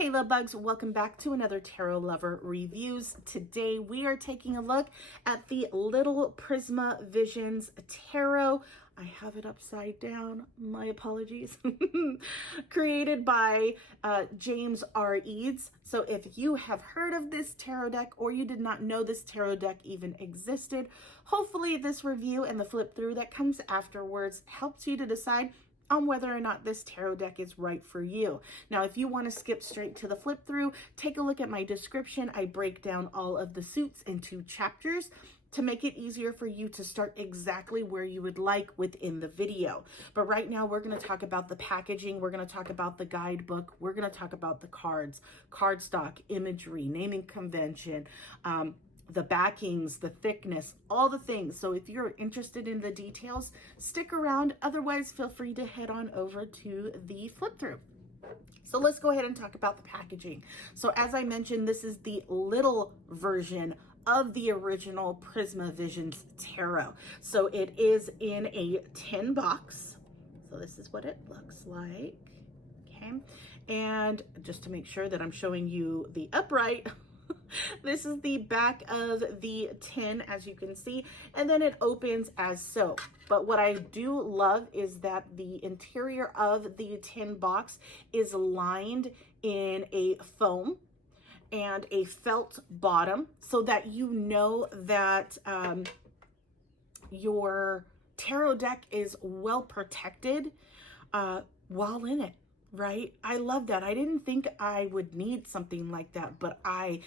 Hey love bugs, welcome back to another Tarot Lover Reviews. Today we are taking a look at the Little Prisma Visions Tarot. I have it upside down, my apologies. Created by James R. Eads. So if you have heard of this tarot deck or you did not know this tarot deck even existed, hopefully this review and the flip through that comes afterwards helps you to decide on whether or not this tarot deck is right for you. Now, if you want to skip straight to the flip through, take a look at my description. I break down all of the suits into chapters to make it easier for you to start exactly where you would like within the video. But right now we're going to talk about the packaging. We're going to talk about the guidebook. We're going to talk about the cards, cardstock, imagery, naming convention, the backings, the thickness, all the things. So if you're interested in the details, stick around. Otherwise, feel free to head on over to the flip through. So let's go ahead and talk about the packaging. So as I mentioned, this is the little version of the original Prisma Visions Tarot. So it is in a tin box. So this is what it looks like. Okay. And just to make sure that I'm showing you the upright, this is the back of the tin, as you can see, and then it opens as so. But what I do love is that the interior of the tin box is lined in a foam and a felt bottom so that you know that your tarot deck is well protected while in it. Right? I love that. I didn't think I would need something like that, but I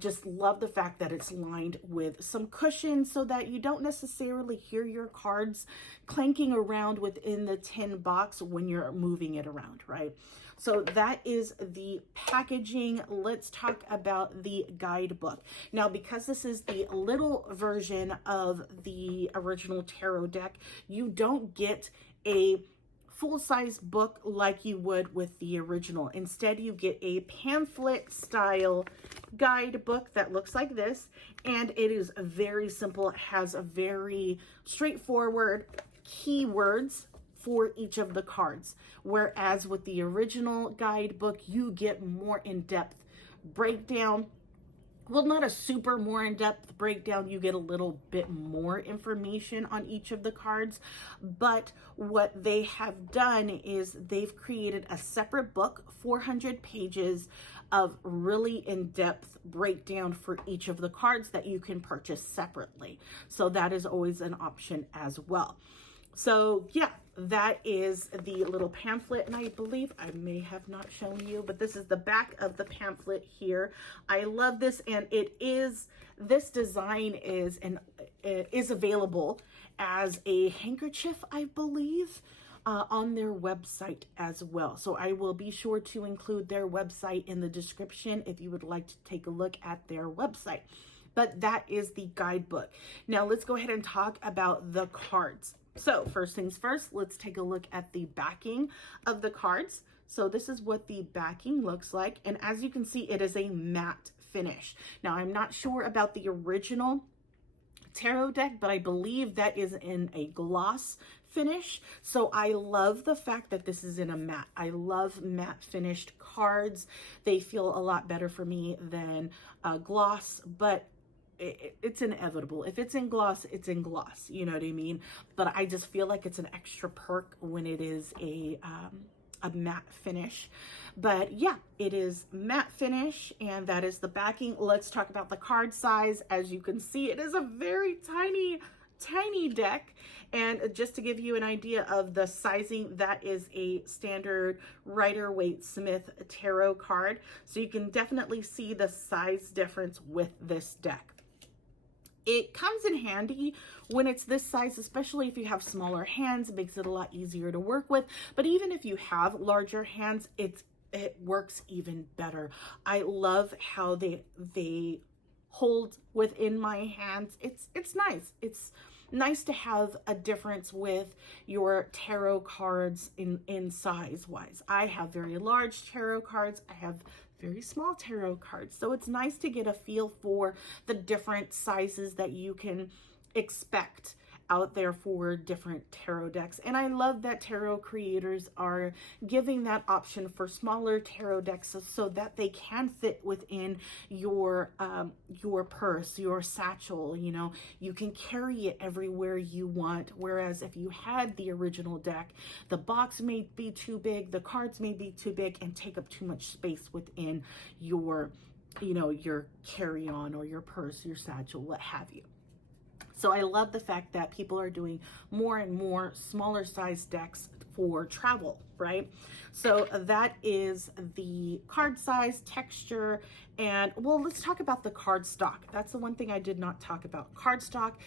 just love the fact that it's lined with some cushion so that you don't necessarily hear your cards clanking around within the tin box when you're moving it around, right? So that is the packaging. Let's talk about the guidebook. Now, because this is the little version of the original tarot deck, you don't get a full-size book like you would with the original. Instead, you get a pamphlet style guidebook that looks like this, and it is very simple. It has a very straightforward keywords for each of the cards, whereas with the original guidebook, you get more in-depth breakdown. Well, not a super more in-depth breakdown. You get a little bit more information on each of the cards. But what they have done is they've created a separate book, 400 pages of really in-depth breakdown for each of the cards that you can purchase separately. So that is always an option as well. So yeah, that is the little pamphlet, and I believe I may have not shown you, but this is the back of the pamphlet here. I love this, and this design is available as a handkerchief, I believe, on their website as well. So I will be sure to include their website in the description if you would like to take a look at their website. But that is the guidebook. Now let's go ahead and talk about the cards. So first things first, let's take a look at the backing of the cards. So this is what the backing looks like. And as you can see, it is a matte finish. Now, I'm not sure about the original tarot deck, but I believe that is in a gloss finish. So I love the fact that this is in a matte. I love matte finished cards. They feel a lot better for me than gloss, but it's inevitable. If it's in gloss, it's in gloss. You know what I mean? But I just feel like it's an extra perk when it is a matte finish. But yeah, it is matte finish, and that is the backing. Let's talk about the card size. As you can see, it is a very tiny deck. And just to give you an idea of the sizing, that is a standard Rider-Waite-Smith tarot card. So you can definitely see the size difference with this deck. It comes in handy when it's this size, especially if you have smaller hands. It makes it a lot easier to work with. But even if you have larger hands, it works even better. I love how they hold within my hands. It's nice. It's nice to have a difference with your tarot cards in size wise. I have very large tarot cards. I have very small tarot cards. So it's nice to get a feel for the different sizes that you can expect out there for different tarot decks. And I love that tarot creators are giving that option for smaller tarot decks so that they can fit within your purse, your satchel. You know, you can carry it everywhere you want. Whereas if you had the original deck, the box may be too big, the cards may be too big and take up too much space within your, you know, your carry-on or your purse, your satchel, what have you. So I love the fact that people are doing more and more smaller size decks for travel, right? So that is the card size, texture, and well, let's talk about the card stock. That's the one thing I did not talk about. Card stock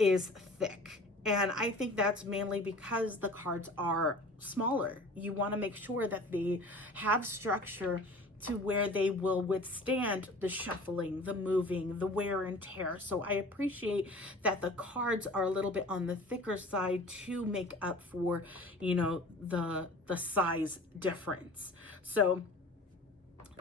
is thick. And I think that's mainly because the cards are smaller. You want to make sure that they have structure to where they will withstand the shuffling, the moving, the wear and tear. So I appreciate that the cards are a little bit on the thicker side to make up for, you know, the size difference. So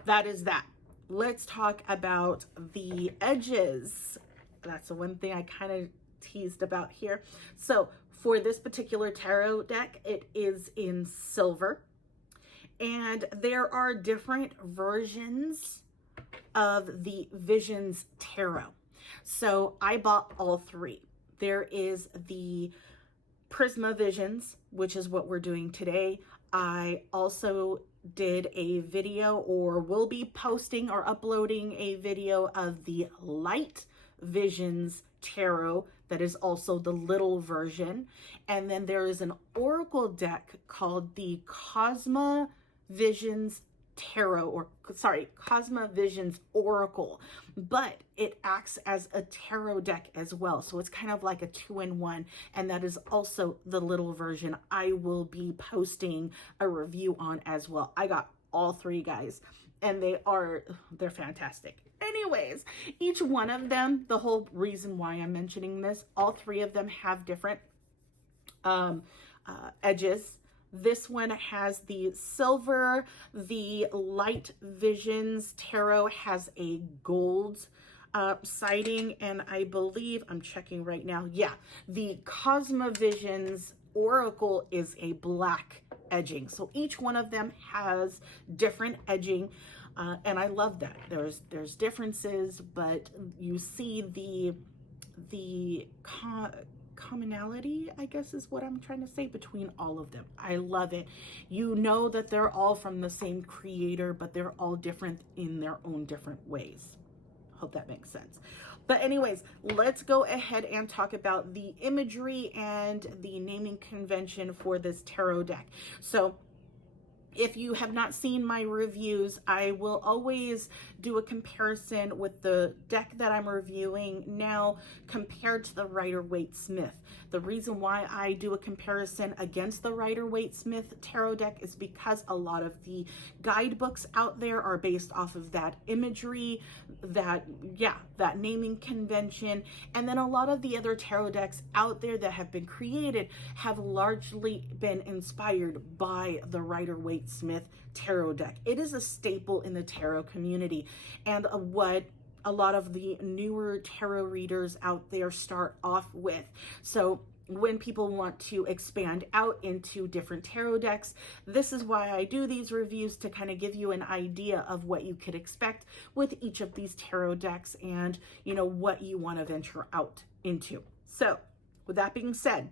that is that. Let's talk about the edges. That's the one thing I kind of teased about here. So for this particular tarot deck, it is in silver. And there are different versions of the Visions Tarot. So I bought all three. There is the Prisma Visions, which is what we're doing today. I also did a video, or will be posting or uploading a video of the Light Visions Tarot. That is also the little version. And then there is an oracle deck called the Cosma Visions Tarot, or sorry, Cosma Visions Oracle, but it acts as a tarot deck as well. So it's kind of like a 2-in-1, and that is also the little version I will be posting a review on as well. I got all three, guys, and they're fantastic. Anyways, each one of them, the whole reason why I'm mentioning this, all three of them have different edges. This one has the silver. The Light Visions Tarot has a gold siding, and I believe, I'm checking right now, yeah, the Cosma Visions Oracle is a black edging. So each one of them has different edging, and I love that. There's differences, but you see the commonality, I guess is what I'm trying to say, between all of them. I love it. You know that they're all from the same creator, but they're all different in their own different ways. Hope that makes sense. But anyways, let's go ahead and talk about the imagery and the naming convention for this tarot deck. So if you have not seen my reviews, I will always do a comparison with the deck that I'm reviewing now compared to the Rider-Waite-Smith. The reason why I do a comparison against the Rider-Waite-Smith tarot deck is because a lot of the guidebooks out there are based off of that imagery, that naming convention, and then a lot of the other tarot decks out there that have been created have largely been inspired by the Rider-Waite-Smith tarot deck. It is a staple in the tarot community, and what a lot of the newer tarot readers out there start off with. So when people want to expand out into different tarot decks, this is why I do these reviews, to kind of give you an idea of what you could expect with each of these tarot decks, and you know what you want to venture out into. So with that being said,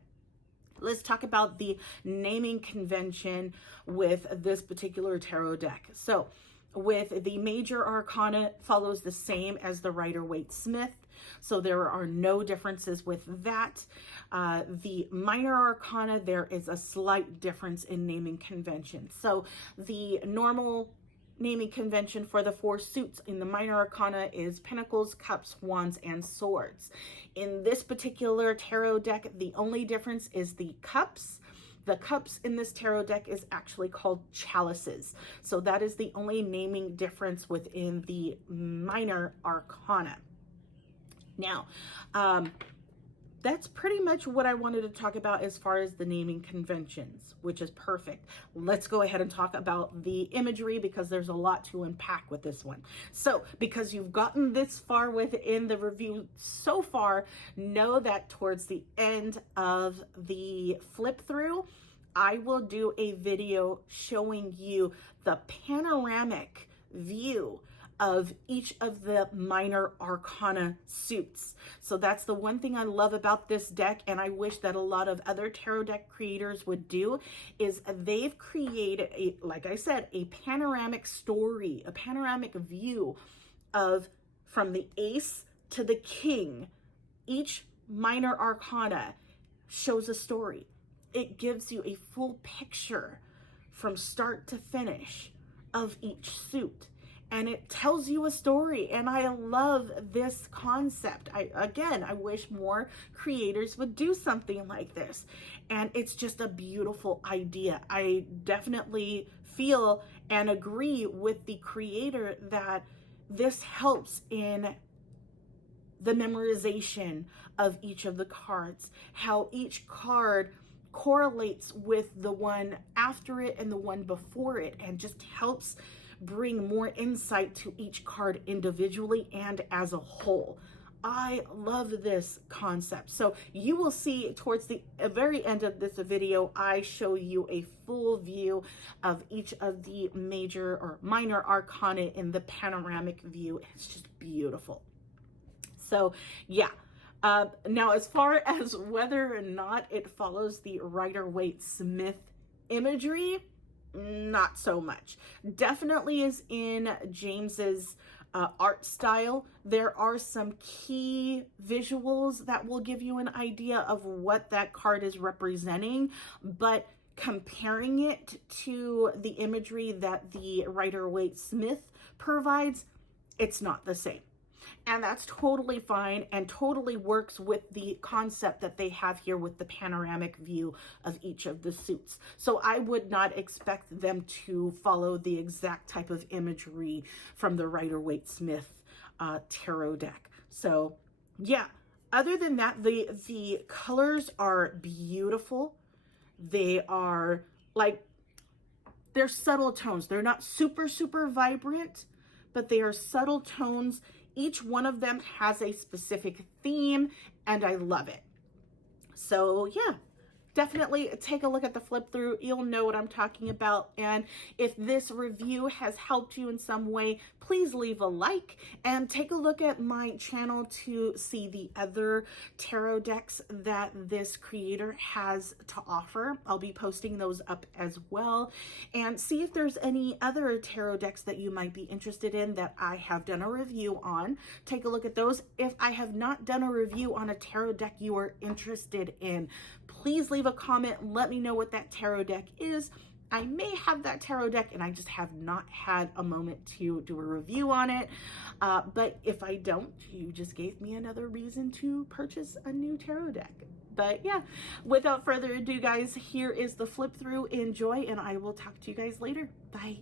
let's talk about the naming convention with this particular tarot deck. So with the major arcana, follows the same as the Rider-Waite-Smith. So there are no differences with that. The minor arcana, there is a slight difference in naming convention. So the normal naming convention for the 4 suits in the minor arcana is Pentacles, Cups, Wands, and Swords. In this particular tarot deck, the only difference is the cups. The cups in this tarot deck is actually called chalices. So that is the only naming difference within the minor arcana. Now, that's pretty much what I wanted to talk about as far as the naming conventions, which is perfect. Let's go ahead and talk about the imagery, because there's a lot to unpack with this one. So because you've gotten this far within the review so far, know that towards the end of the flip through, I will do a video showing you the panoramic view of each of the minor arcana suits. So that's the one thing I love about this deck, and I wish that a lot of other tarot deck creators would do, is they've created a, like I said, a panoramic story, a panoramic view of from the ace to the king. Each minor arcana shows a story. It gives you a full picture from start to finish of each suit. And it tells you a story, and I love this concept. I wish more creators would do something like this, and it's just a beautiful idea. I definitely feel and agree with the creator that this helps in the memorization of each of the cards, how each card correlates with the one after it and the one before it, and just helps bring more insight to each card individually and as a whole. I love this concept. So you will see towards the very end of this video, I show you a full view of each of the major or minor arcana in the panoramic view. It's just beautiful. So yeah. Now, as far as whether or not it follows the Rider-Waite-Smith imagery, not so much. Definitely is in James's art style. There are some key visuals that will give you an idea of what that card is representing, but comparing it to the imagery that the Rider-Waite-Smith provides, it's not the same. And that's totally fine and totally works with the concept that they have here with the panoramic view of each of the suits. So I would not expect them to follow the exact type of imagery from the Rider-Waite-Smith tarot deck. So yeah, other than that, the colors are beautiful. They are like, they're subtle tones. They're not super, super vibrant, but they are subtle tones. Each one of them has a specific theme, and I love it. So yeah, definitely take a look at the flip through. You'll know what I'm talking about. And if this review has helped you in some way, please leave a like and take a look at my channel to see the other tarot decks that this creator has to offer. I'll be posting those up as well, and see if there's any other tarot decks that you might be interested in that I have done a review on. Take a look at those. If I have not done a review on a tarot deck you are interested in, please leave a comment. Let me know what that tarot deck is. I may have that tarot deck and I just have not had a moment to do a review on it. But if I don't, you just gave me another reason to purchase a new tarot deck. But yeah, without further ado, guys, here is the flip through. Enjoy, and I will talk to you guys later. Bye.